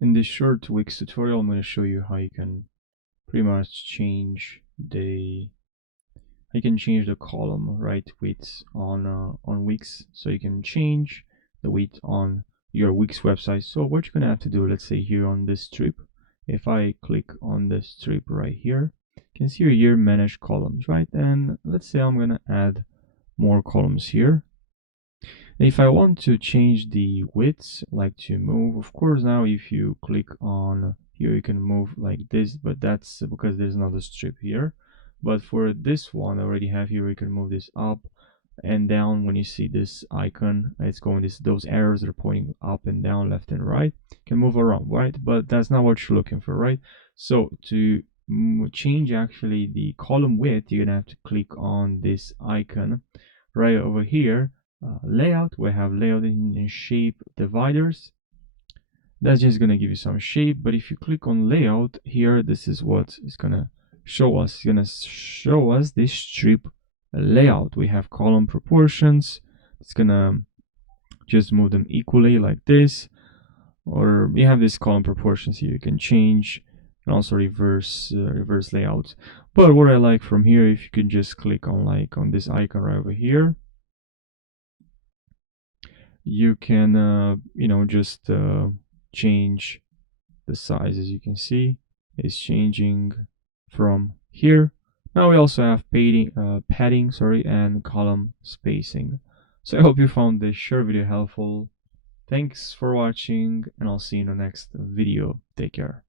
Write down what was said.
In this short Wix tutorial, I'm going to show you how you can pretty much change the column right width on Wix. So you can change the width on your Wix website. So what you're gonna have to do, let's say here on this strip, if I click on the strip right here, you can see here manage columns, right? And let's say I'm gonna add more columns here. And if I want to change the width, like to move, of course, now if you click on here, you can move like this, but that's because there's another strip here. But for this one I already have here, you can move this up and down. When you see this icon, it's going those arrows that are pointing up and down, left and right, you can move around, right? But that's not what you're looking for, right? So to change actually the column width, you're gonna have to click on this icon right over here. Layout, we have layout in shape dividers. That's just gonna give you some shape, but if you click on layout here, this is what it's gonna show us. It's gonna show us this strip layout. We have column proportions. It's gonna just move them equally like this, or you have this column proportions here. You can change and also reverse layout. But what I like from here, if you can just click on on this icon right over here, you can just change the size. As you can see, it's changing from here. Now we also have padding, sorry, and column spacing. So I hope you found this short video helpful. Thanks for watching, and I'll see you in the next video. Take care.